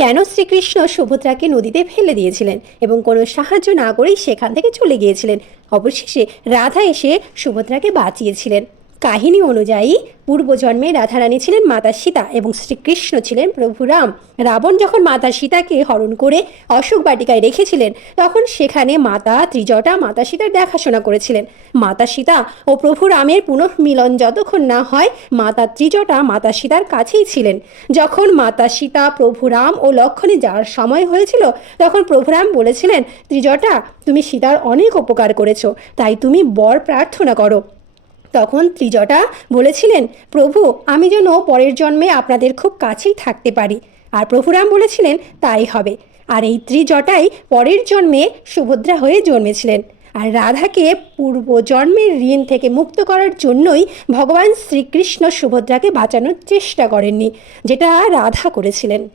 কেন শ্রীকৃষ্ণ সুভদ্রাকে নদীতে ফেলে দিয়েছিলেন এবং কোনো সাহায্য না করেই সেখান থেকে চলে গিয়েছিলেন। অবশেষে রাধা এসে সুভদ্রাকে বাঁচিয়েছিলেন। কাহিনী অনুযায়ী পূর্বজন্মে রাধারানী ছিলেন মাতা সীতা এবং শ্রীকৃষ্ণ ছিলেন প্রভু রাম। রাবণ যখন মাতা সীতাকে হরণ করে অশোক বাটিকায় রেখেছিলেন, তখন সেখানে মাতা ত্রিজটা মাতা সীতার দেখাশোনা করেছিলেন। মাতা সীতা ও প্রভু রামের পুনঃমিলন যতক্ষণ না হয়, মাতা ত্রিজটা মাতা সীতার কাছেই ছিলেন। যখন মাতা সীতা, প্রভু রাম ও লক্ষ্মণে যাওয়ার সময় হয়েছিল, তখন প্রভু রাম বলেছিলেন, ত্রিজটা, তুমি সীতার অনেক উপকার করেছো, তাই তুমি বর প্রার্থনা করো। তখন ত্রিজটা বলেছিলেন, প্রভু, আমি যেন পরের জন্মে আপনাদের খুব কাছেই থাকতে পারি। আর প্রভুরাম বলেছিলেন, তাই হবে। আর এই ত্রিজটাই পরের জন্মে সুভদ্রা হয়ে জন্মেছিলেন। আর রাধাকে পূর্বজন্মের ঋণ থেকে মুক্ত করার জন্যই ভগবান শ্রীকৃষ্ণ সুভদ্রাকে বাঁচানোর চেষ্টা করেননি, যেটা রাধা করেছিলেন।